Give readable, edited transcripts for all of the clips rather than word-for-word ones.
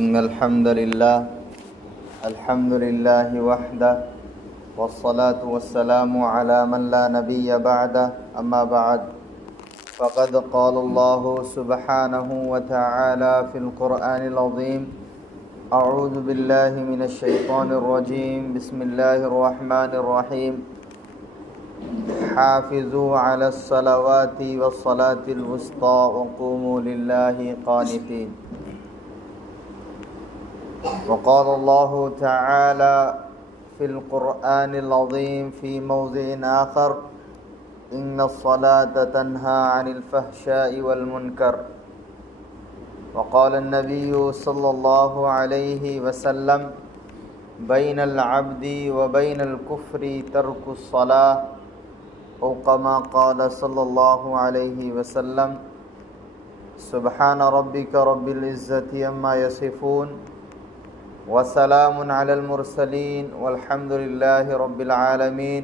إن الحمد لله وحده والصلاة والسلام على من لا نبي بعده أما بعد فقد قال الله سبحانه وتعالى في القرآن العظيم أعوذ بالله من الشيطان الرجيم بسم الله الرحمن الرحيم حافظوا على الصلوات والصلاة الوسطى وقوموا لله قانتين وقال الله تعالى في القرآن العظيم في موضع آخر إن الصلاة تنهى عن الفحشاء والمنكر وقال النبي صلى الله عليه وسلم بين العبد وبين الكفر ترك الصلاة أو كما قال صلى الله عليه وسلم سبحان ربك رب العزة عما يصفون वसलाम अलल मुरसलीन वल्हम्दुलिल्लाहि रब्बिल आलमीन।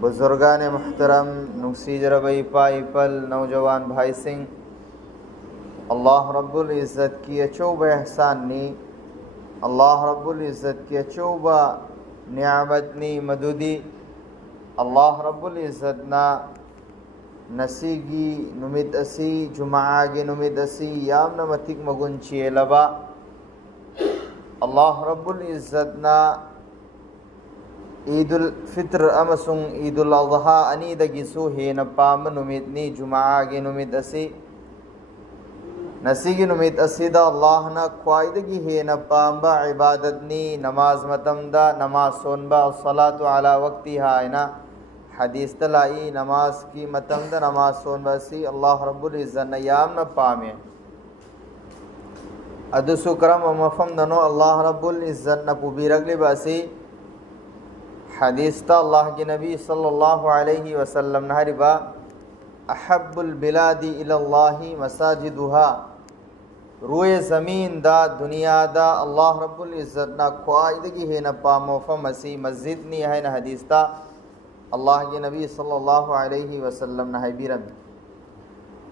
बुजुर्गान मुहतरम नुक्सी जरबई पाइपल नौजवान भाई सिंह, अल्लाह रब्बुल इज़्ज़त की अचूब एहसान नी, अल्लाह रब्बुल इज़्ज़त की अचूबा नियामत नी मदुदी, अल्लाह रब्बुल इज़्ज़त ना नसीगी नुमित असी जुमाआगे नुमित असी याम नमतिक मगुंची लबा अल्लाह रब्बुल इज़्ज़त ना ईदुल फित्र अमसुंग ईदुल अज़हा अनीदगिसु हेन पाम नुमितनी जुमाआगे नुमित असी नसीगी नुमित असीदा अल्लाह ना ख्वाइदगी हेन पाम्बा इबादतनी नमाज मतमदा नमाज सोनबा सलातु अला वक्तिहा इना हदीस तलाई नमाज की मतमदा नमाज सोनबा सी अल्लाह रब्बुल इज़्ज़त ना याम न पामे अदुसु करम मफम दनो अल्लाह रब्बुल इज़्ज़त न पुबीरगली बासी हदीस ता अल्लाह के नबी सल्लल्लाहु अलैहि वसल्लम नहरिबा अहब्बुल बिलादी इलल्लाहि मसाजिदुहा रुए ज़मीन दा दुनिया दा अल्लाह रब्बुल इज़्ज़त ना ख्वाइदगी है न पामो फमसी मस्जिद नी है न हदीस ता अल्लाह के नबी सल्लल्लाहु अलैहि वसल्लम नहबिरम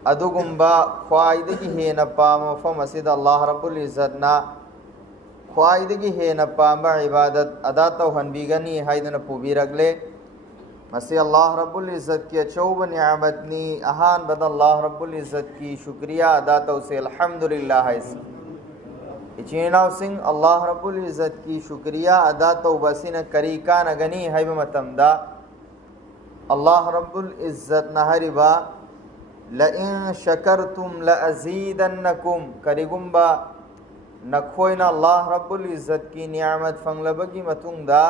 अदुगुम्बा ख्वाइदगी है न पामो फमसिद अल्लाह रब्बुल इज़्ज़त ना ख्वाइदगी है न पामा इबादत अदा तो हनबीगनी हाइदन पुबीरगले मसी अल्लाह रब्बुल इज़्ज़त की अचूब नियामत नी अहान बद अल्लाह रब्बुल इज़्ज़त की शुक्रिया अदा तो से अल्हम्दुलिल्लाह है इचीनाव सिंह अल्लाह रब्बुल इज़्ज़त की शुक्रिया अदा तो बसिन करीका नगनी है मतमदा अल्लाह रब्बुल इज़्ज़त नहरिबा लइन शकरतुम लअज़ीदन्नकुम करिगुम्बा नखोइना अल्लाह रब्बुल इज़्ज़त की नियामत फंगलबगी मतुंगदा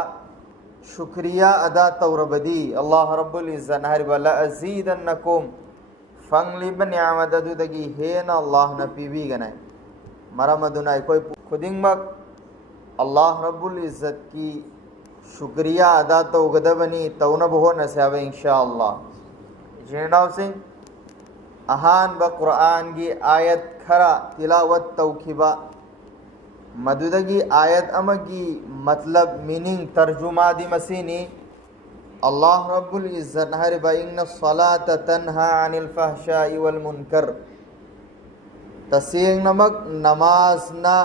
शुक्रिया अदा तौरबदी अल्लाह रब्बुल इज़्ज़त नहरिबा लअज़ीदन्नकुम फंगलिब नियामत अदुदगी है ना अल्लाह न पीवी गनाय मरमदुनाय कोई खुदिंगमक अल्लाह रब्बुल इज़्ज़त की शुक्रिया अदा तो गदबनी तौनब हो न सेवे इंशाअल्लाह जेनाव सिंह अहान ब कुरान की आयत खरा तिलावत तौखिबा मदुदगी आयत अमगी मतलब मीनिंग तर्जुमा दी मसीनी अल्लाह रब्बुल इज़्ज़त नहरिबा इन्न सलात तन्हा अनिल फहशाई वल मुनकर तसींग नमक नमाज ना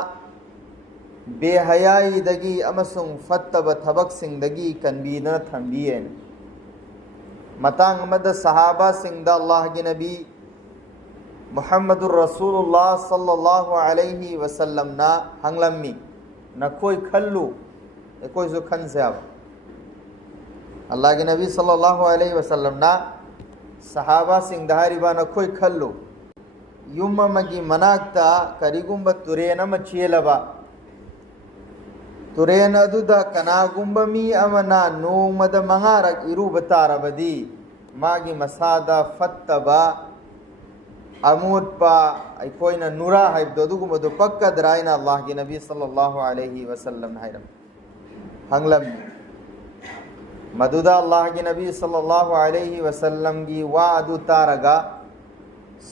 बेहयाई दगी अमसुंग फत्तब थबक सिंग दगी कनबीना थंबियन मतांग मद सहाबा सिंग दा अल्लाह के नबी मुहम्मदुर रसूलुल्लाह सल्लल्लाहु अलैहि वसल्लम ना हंगलम्मी न कोई खल्लू कोई जो खन से आप अल्लाह के नबी सल्लल्लाहु अलैहि वसल्लम ना सहाबा सिंह दहारिबा न कोई खल्लू युम्मा मगी मनाक्ता करिगुम्ब तुरेन मचियलबा तुरेन अदुदा कनागुम्ब मी अमना नोमद मंगारक इरु बतारबदी मागी मसादा फत्तबा अमूद पा कोई न नूरा है दोदुगु मधु पक्का दराइना अल्लाह के नबी सल्लल्लाहु अलैहि वसल्लम हैरम हंगलम मदुदा अल्लाह के नबी सल्लल्लाहु अलैहि वसल्लम की वादु तारगा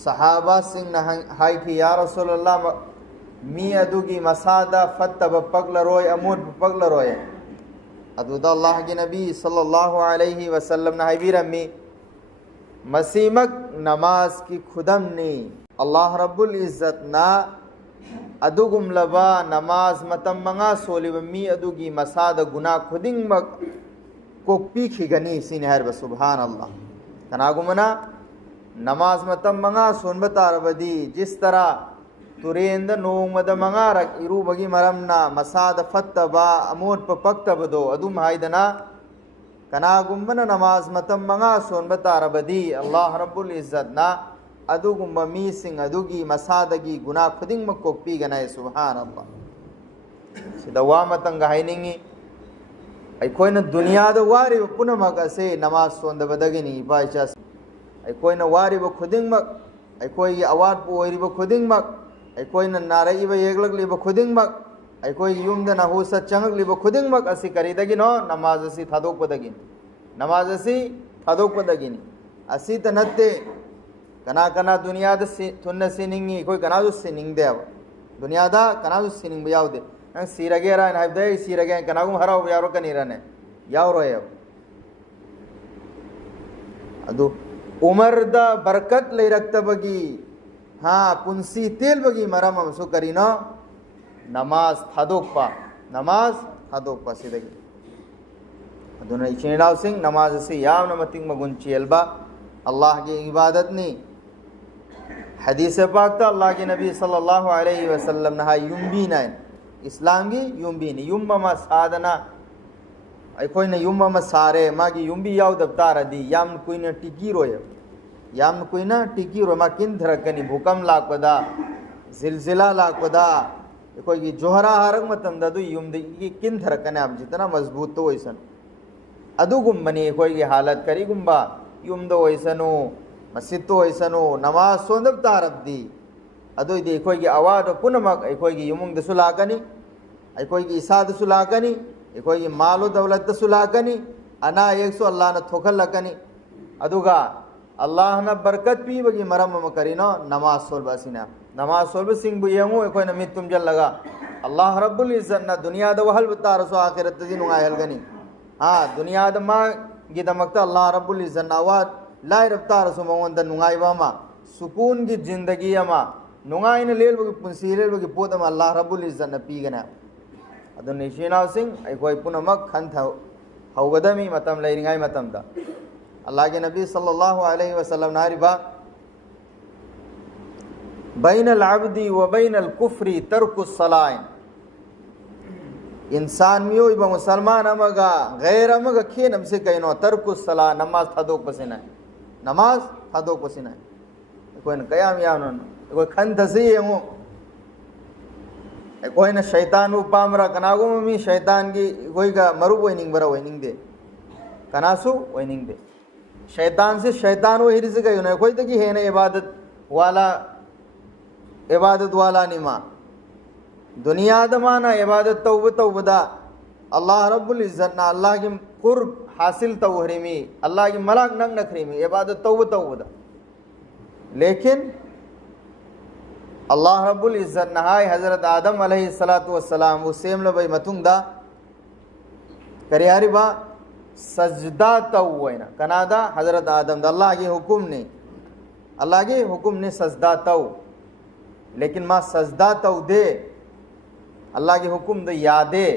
सहाबा सिंह हाय कि या रसूलुल्लाह मी अदुगी मसादा फत्तब पगल रोय अमूद पगल रोय अदुदा अल्लाह के नबी सल्लल्लाहु अलैहि वसल्लम ने हैबिरमी मसीमक नमाज की खुदम ने अल्लाह रब्बुल इज़्ज़त ना अदुगुमलबा नमाज मतम मंगा सोलिब मी अदुगी मसाद गुना खुदिंगमक कोक्पी खिगनी सिने हरब सुभान अल्लाह कनागुमना नमाज मतम मंगा सोनब तारबदी जिस तरह तुरेंद नोंगमद मंगारक इरुबगी मरमना मसाद फत्तबा अमोट पक्तबदो अदुम हाइदना कनागुमना नमाज मतम मंगा सोनब तारबदी अल्लाह रब्बुल इज्जत ना अदुगुम्बा मीसिंग अदुगी मसादगी गुना खुदिंग मकोक्पी गनाय सुभान अल्लाह सिदा वा मतंग हाइनिंगी अखोइना दुनियादा वारिब पुनमक असे नमाज सोंदबदगिनी बाइचा अखोइना वारिब खुदिंगमक अखोइगी अवाद ओइरिब खुदिंगमक अखोइना नारइब येगलगलिब खुदिंगमक अखोइगी युमदा नहुसा चंगलिब खुदिंगमक असि करिदगिनो नमाज असि थादोकपदगिनी नमाज असि थादोकपदगिनी असि त नत्ते कना कना दुनियादा थुन्न सिनिंगी कोई कना दु सिनिंगदे दुनियादा कना दु सिनिंग यावदे नंग सिरगेरा हाइबदे सिरगे कनागुम हराव यारो कनीरने यावरोय अदु उमरदा बरकत लेरक्तबगी हाँ पुंसी तेलबगी मरम हमसु करीनो नमाज थादोकपा सिदगी अदुना इचेनाव सिंह नमाज से याम नमतिंग मगुन चेलबा अल्लाह की इबादत नी हदीस पाक तो अल्लाह के नबी सल्लल्लाहु अलैहि वसल्लम नहा युम्बी नाइन इस्लाम की युम्बी नी युम्बमा साधना अखोइना युम्बमा सारे मागी युम्बी याव दफ्तारदी याम कुइना टिकीरोय याम कुइना टिकीरो मा किन धरकनी भूकंप लाकपदा जिलजिला लाकपदा अखोइगी जोहरा हारक मतमदा दु युम्दी किन धरकने अब जितना मजबूत तो वैसन अदुगुम्बनी अखोइगी हालत करीगुम्बा युमदो वैसनो मस्जिद तो वैसनो नमाज सोंदब तारबदी अदुइदी अखोइगी अवाद पुनमक अखोइगी युमुंगदसु लाकनी अखोइगी इसादसु लाकनी अखोइगी मालो दौलतसु लाकनी अना एकसु अल्लाह न थोखलकनी अदुगा अल्लाह न बरकत पीबगी मरम करिनो नमाज सोलबसिना नमाज सोलब सिंह बुयंगु अखोइना मित तुमजल लगा अल्लाह रब्बुल इज्जत न दुनिया द वहल बतारसो आखिरत दी नुगाय हलगनी हां दुनिया द मा गिदमकता अल्लाह रब्बुल इज्जत न अवाद लाय रफ्तारसो मवंद नुगायबा मा सुकून की जिंदगी अमा नुगाइन लेलबगी पुंसी लेलबगी पोदम अल्लाह रब्बुल इज्जत न पीगना अदु निशिनाव सिंह अखोइ पुनमक खंथ हौगदमी मतम लैरिंगाय मतमदा अल्लाह के नबी सल्लल्लाहु अलैहि वसल्लम नारिबा बैनल अब्दी व बैनल कुफ्री तर्कुस सलाइन इंसान मियो इबा मुसलमान अमगा गैर अमगा खेनम से कइनो तर्कुस सला नमाज थादोक पसिना नमाज थादोक पसिना कोई न कयाम यावन कोई खन थसी यमो कोई न शैतान उपामरा कनागो मी शैतान की कोई का मरु वइनिंग बरा वइनिंग दे कनासु वइनिंग दे शैतान से शैतान वो हिरिस गयो न कोई तकी है न इबादत वाला निमा दुनिया दमाना इबादत तौबदा अल्लाह रब्बुल इज्जत ना अल्लाह की कुर्ब हासिल तौहरीमी अल्लाह की मलाक नंग नखरीमी इबादत तौबदा लेकिन अल्लाह रब्बुल इज्जत नहाय हजरत आदम अलैहिस्सलातु वस्सलाम वो सेम लबई मतुंगदा करियारी बा सजदा तौना कनादा हजरत आदम अल्लाह के हुक्म ने सजदा तौ लेकिन माँ सजदा तौ दे अल्लाह के हुक्म दे यादे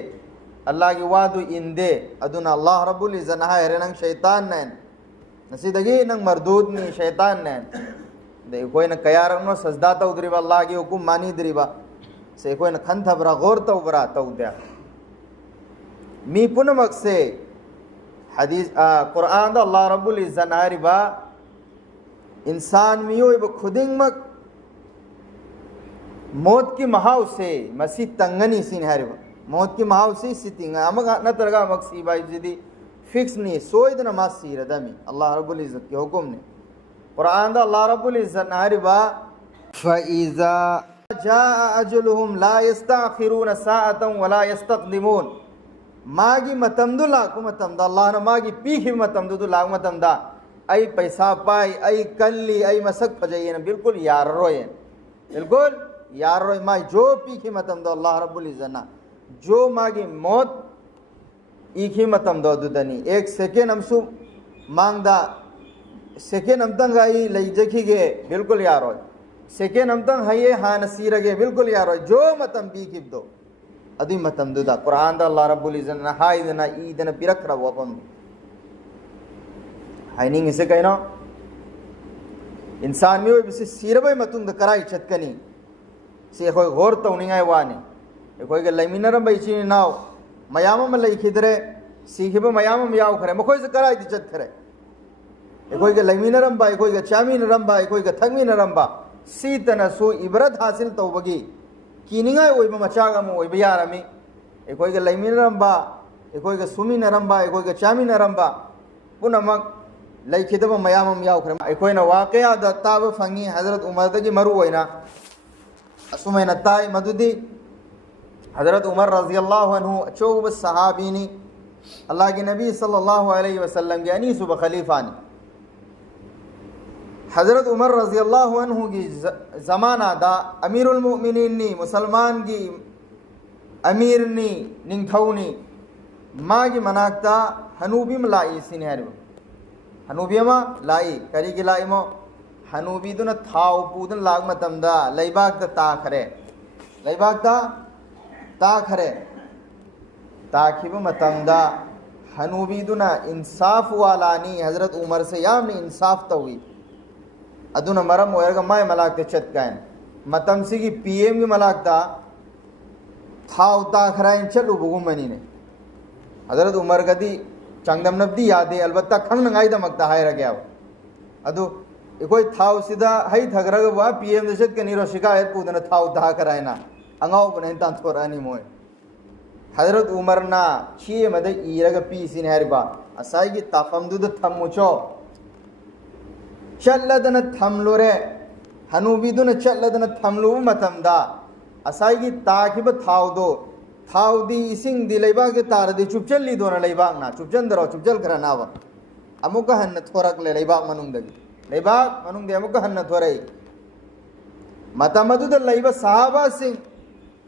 अल्लाह की वादु इंदे अदुना अल्लाह रब्बुल इज्जत नहा हरे नंग शैतान नैन नसीदगी नंग मरदूद नी शैतान नैन दे कोई न कयारंग नो सजदा तौ दरिबा अल्लाह के हुक्म मानी दरिबा से कोई न खन थबरा गौर तौ बरा तौ दया मी पुनमक से हदीस कुरान दा अल्लाह रब्बुल इज्जत नारिबा इंसान मियो इब खुदिंगमक मौत की महाव से मसी तंगनी सीन हरिबा मौत की महाव से सितिंग अमग नतरगा मक्सी बाई जिदी फिक्स नहीं सोइद नमाज सीरदमी अल्लाह रब्बुल इज्जत के हुक्म ने कुरान दा अल्लाह रब्बुल इज्जत नारिबा फइजा जाअ अजलुहुम ला यस्तअखिरून साअतन वला यस्तक़दिमून मागी मतमदु लाकु मतमदा अल्लाह न मागी पीखि मतमदु लाकु मतमदा आई पैसा पाई आई कल्ली आई मसक फजयन बिल्कुल यार रोय बिल्कुल यार रोय माई जो पीखि मतमदु अल्लाह रब्बुल इज्जत ना जो मागी मौत इखि मतमदु दुदनी एक सेकेंड हमसु मांगदा सेकेंड हमतंग आई लई जखिगे बिल्कुल यार रोय सेकेंड अमतंग हये हान सीरगे बिल्कुल यारो जो मतम पीखिबदो अदुई मतमदुदा कुरान दा अल्लाह रब्बुल इज्जत ना हाइदना ईदना पिरखरा वपम हाइनिंग इसे कहना इंसान में बिसे सीरबे मतुंग द कराई छतकनी से कोई गौर तौनिंगाय वानी कोई के लैमिनरम बैची नाव मयाम में लैखिदरे सीखिब मयाम में याव खरे मखोय से कराई दी चत खरे कोई के लैमिनरम बा कोई के चामिनरम बा कोई के थंगमिनरम बा सीतना सो इबरत हासिल तौबगी कीनिंगाय ओइबा मचागम ओइबा यारमी कोई के लैमिनरम बा कोई के सुमिनरम बा कोई के चामिनरम बा पुनमक लैखिदब मयाम में याव खरे कोइना वाकया द ताब फंगी हजरत उमर दगी मरु ओइना असुमैना ताई मदुदी हजरत उमर रज़ी अल्लाहु अन्हु अचोब सहाबीनी अल्लाह के नबी सल्लल्लाहु अलैहि वसल्लम के अनीस व खलीफानी हजरत उमर रज़ी अल्लाहु अन्हु की ज़माना दा अमीरुल मुमिनीन नी मुसलमान की अमीर नी निंगथौनी माँ की मनाकता हनूबी में लाई सिनेहरु हनूबी मा लाई करी की लाई मो हनूबी दुन थाव पूदन लाग मतमदा लैबाग ता खरे लैबाग ता खरे ताखिब मतमदा हनूबी दुना इंसाफ वालानी हजरत उमर से याम इंसाफ तवी अदुना मरम ओयरगा माय मलाकते चत गायन मतम सिगी पीएम की मलाकता थाव ता खराइन चलु बुगुमनी ने हजरत उमर गदी चंगदम नब्दी यादे अलबत्ता खंग नंगाई दमकता हाय रगया अदु कोई थाव सीधा हई थगरग वा पीएम दशत के नीरो शिकायत पूदन थाव दा करायना अंगाव बने तान थोरानी मोय हजरत उमर ना छिए मदे ईरग पी सिन हरबा असाई की ताफमदुद थमुचो चल्लदन थमलोरे हनूबीदुन चल्लदन थमलु मतमदा असाई की ताकिब थाव दो थाव दी इसिंग दी लेबा के तार दी चुपचल्ली दोना लेबा ना चुपचंदरो चुपचल करनाव अमुक हन्न थोरक ले लेबा मनुंगदगी लेबा मनुंग दे अमुक हन्न थोरई मतमदुद लेबा सहाबा सिंह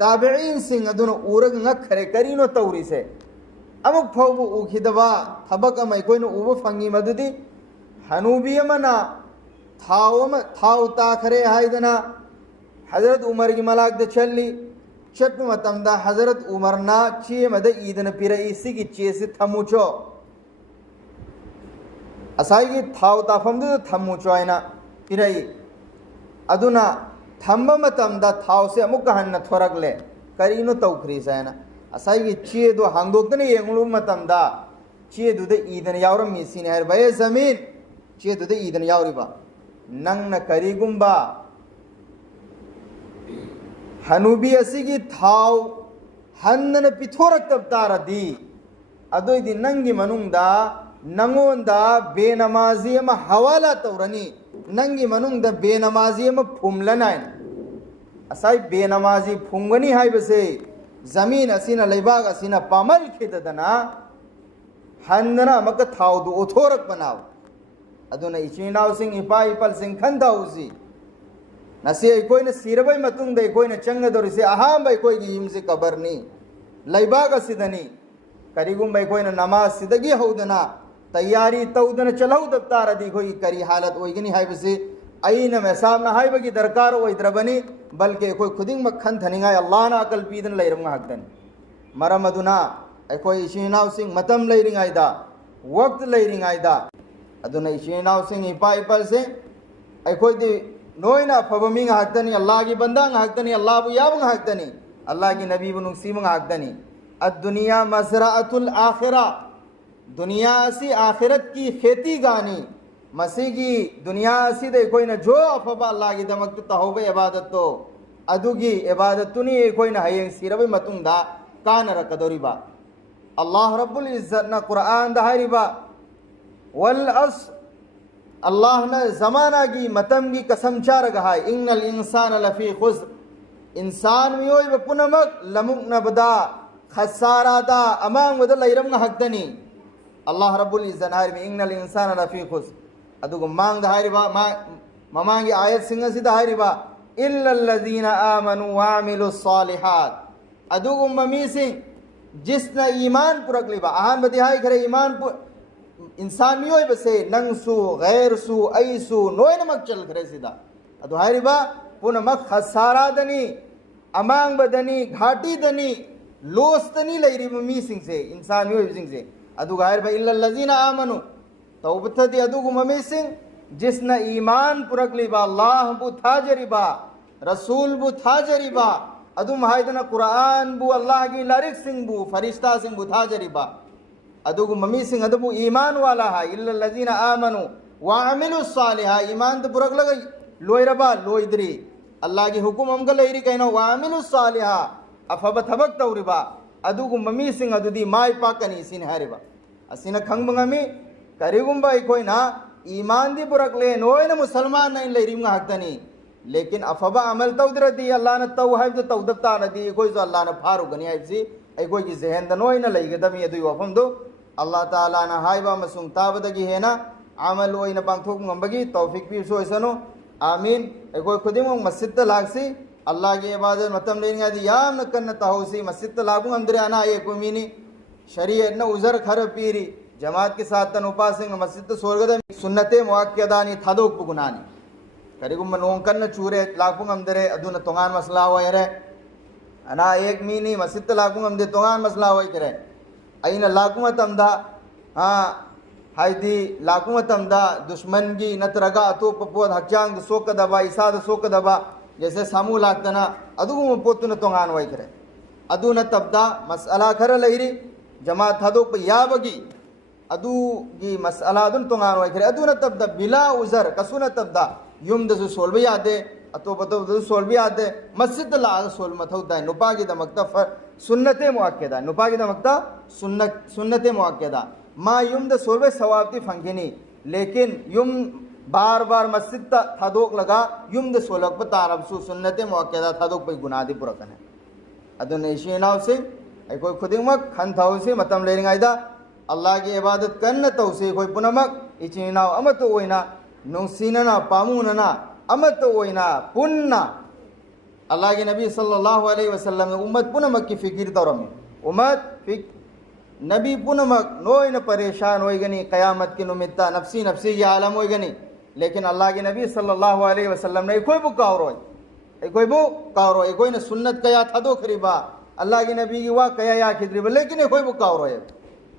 ताबईन सिंह अदुन उरग ngखरे करीनो तौरी से अमुक फौबु उखिदबा थबक अमै कोइनो उबो फंगी मदुदी हनूबी मना थाव ताखरे हाइदना हजरत उमर की मलाक दे चल्ली चट मतमदा हजरत उमर ना ची मद ईदन पिरे इसी की ची से थमुचो असाई की थाव ताफम दे थमुचो आइना पिरे अदुना थम्ब मतमदा थाव से अमुक हन्न थोरक ले करीनो तौखरी सैना असाई की ची दो हांगदोक्तने येंगलु मतमदा ची दुदे ईदन यावरम मिसिन है बे जमीन ची दुदे ईदन यावरिबा नंग न करीगुंबा हनूबी असी की थाव हन्न पिथोरक तब तारा दी अदोई दी नंगी मनुंगदा नंगोंदा बेनमाजी म हवाला तौरनी नंगी मनुंगदा बेनमाजी म फुमलनाइन असाई बेनमाजी फुंगनी हाय बसे जमीन असीना लेबाग असीना पामल खिददना हन्नना मक थाव दु ओथोरक बनाव अदुना इचिनाव सिंह इपा इपल सिंह खंदा उसी नसे कोई न सिरबई मतुंग दे कोई न चंग दोरी से अहाम भाई कोई की हिम से कबरनी लैबाग सिदनी करीगुम भाई कोई न नमाज सिदगी हौदना तैयारी तौदन चलौ दफ्तार दी कोई करी हालत ओइगनी हाय बसे आई न मैसाब न हाय बगी दरकार ओइ द्रबनी बल्कि कोई खुदिंग मखन थनिंगा अल्लाह ना अकल पीदन लैरम हकदन मरमदुना कोई इशिनाव सिंह मतम लैरिंगाइदा वक्त लैरिंगाइदा अदुना इशिनाव सिंह इपा इपल से कोई दी नोइना फबमिंग हकदनी अल्लाह की बंदा हकदनी अल्लाह बु याब हकदनी अल्लाह की नबी बु नुक्सीम हकदनी अद्दुनिया मज़राअतुल आखिरा दुनिया असी आखिरत की खेती गानी मसीह की दुनिया असी दे कोई न जो अफबा अल्लाह की दमक तहौबे इबादत तो अदुगी इबादत तुनी कोई न हयें सिरबे मतुंदा कान रकदोरिबा अल्लाह रब्बुल इज्जत न कुरान दहरिबा वल अस अल्लाह ने ज़माना की मतम की कसम चार गहा इन्नल इंसान लफी खुस्र इंसान मियोय पुनमक लमुक नबदा खसारादा अमांग वद लैरम हकदनी अल्लाह रब्बुल इज्जत में इन्नल इंसान लफी खुस्र अदुगु मांग दहारिबा ममांगी आयत सिंह सिदा हरिबा इल्लल लज़ीना आमनु व अमिलुस सालिहात अदुगु ममी सिंह जिसने ईमान पुरक लिबा आहान बदिहाई करे ईमान इंसान मियोय बसे नंगसु गैरसु ऐसु नोय नमक चल करे सीधा अदु हारिबा पुनमक खसारादनी अमांगबदनी घाटीदनी लोस्तनी लैरिब मीसिंगसे इंसान मियोइबसिंगसे अदुगा हायरबा इल्लल लजीना आमनु तौबतदी अदुगु ममीसिंग जिसना ईमान पुरकलिबा अल्लाह बु थाजरिबा रसूल बु थाजरिबा अदुम हायदना कुरान बु अल्लाह की लारिक सिंह बु फरिश्ता सिंह बु थाजरिबा अदुगु ममीसिंग अदबु ईमान वाला है इल्लल लजीना आमनु व अमिलुस सालिहा ईमान तो पुरकलग लोयरबा लोयद्री अल्लाह की हुकुम हमका लैरी कहना व अमिलुस सालिहा अफब थबक तौरिबा अदुगु ममीसिंग अदुदी माय पाकनी सिन हारिबा असिना खंगबंगमी करिगुंबा इकोइना ईमान दी पुरकले नोयना मुसलमान नहीं लैरिम हक्तनी लेकिन अफबा अमल तौदरदी अल्लाह ने तौ है तो तौदता नदी कोई जो अल्लाह ने फारुगनी है सी कोई की जहन द नोयना लैगदमी यदु वफम दो अल्लाह ताला ना हाइबा मसुंग ताबदगी है ना अमल ओइना पांगथोक ngambagi तौफीक भी सो इसनो आमीन कोई खुदिम मस्जिद लागसी अल्लाह की इबादत मतम लेनी आदि याम न कन्न ताहोसी मस्जिद लागू अंदर आना ये कुमीनी शरीयत न उजर खर पीरी जमात के साथ तन उपासिंग मस्जिद सोरगद सुन्नते मुआक्कदानी थादोक पुगुनानी करिगुम नों कन्न चूरे लागू अंदर अदुन तोंगान मसला होयरे अना एक मीनी मस्जिद लागू अंदर तोंगान मसला होय करे अइना लागू मतमदा हां हाइदी लागू मतमदा दुश्मन की नत्रगा अतोप पोद हक्यांग सोकदबा इसाद सोकदबा जैसे सामू लागतना अदुगु पोतुन तोंगान होय करे अदुन तबदा मसला खर लैरी जमात थादोक याबगी अदु की मसला अदुन तोंगान होय करे अदुन तबदा बिला उजर कसुन तबदा युम दसु सोलबे यादे अतोप तो दसु सोलबे यादे मस्जिद लाग सोल मथौदा नुपा की दमकता सुन्नते मुअक्कदा नुपा की दमकता सुन्नते मुअक्कदा मा युम द सोलबे सवाबती फंगिनी लेकिन युम बार बार मस्जिद थादोक लगा युम द सोलक पर तारब सु सुन्नते मुअक्कदा थादोक पे गुनादी पुरकन है अदुन इशिनाव से कोई खुदिमक खन थाउ से मतम लेरिंगाइदा अल्लाह की इबादत करन तो से कोई पुनमक इचिनाव अमत ओइना नुसीनना पामुनना अमत ओइना पुन्ना अल्लाह के नबी सल्लल्लाहु अलैहि वसल्लम ने उम्मत पुनमक की फिक्र तौरमी उम्मत नबी पुनमक नोइन परेशान होइगनी क़यामत के नुमित्ता नफ्सी नफ्सी ये आलम होइगनी लेकिन अल्लाह के नबी सल्लल्लाहु अलैहि वसल्लम ने कोई बुकावरो कोई बु कावरो कोई ने सुन्नत कया था दो खरीबा अल्लाह के नबी की वाह कया या खिदरीबा लेकिन कोई बुकावरो है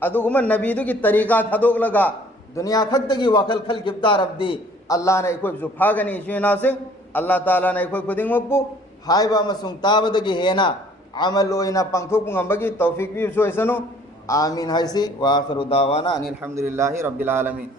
अदुगुमन नबी दु की तरीका था दो लगा दुनिया खद्दगी वाकल खल गिफ्तार अब्दी अल्लाह ने कोई जुफागनी इशिना से अल्लाह ताला ने कोई खुदिंग मक्बू हाइबा मसुंग ताबदगी हेना अमल ओइना पंगथोक ngambagi तौफीक भी सो ऐसनो आमीन हाइसी व आखिरु दावाना अनिल हम्दुलिल्लाहि रब्बिल आलमीन।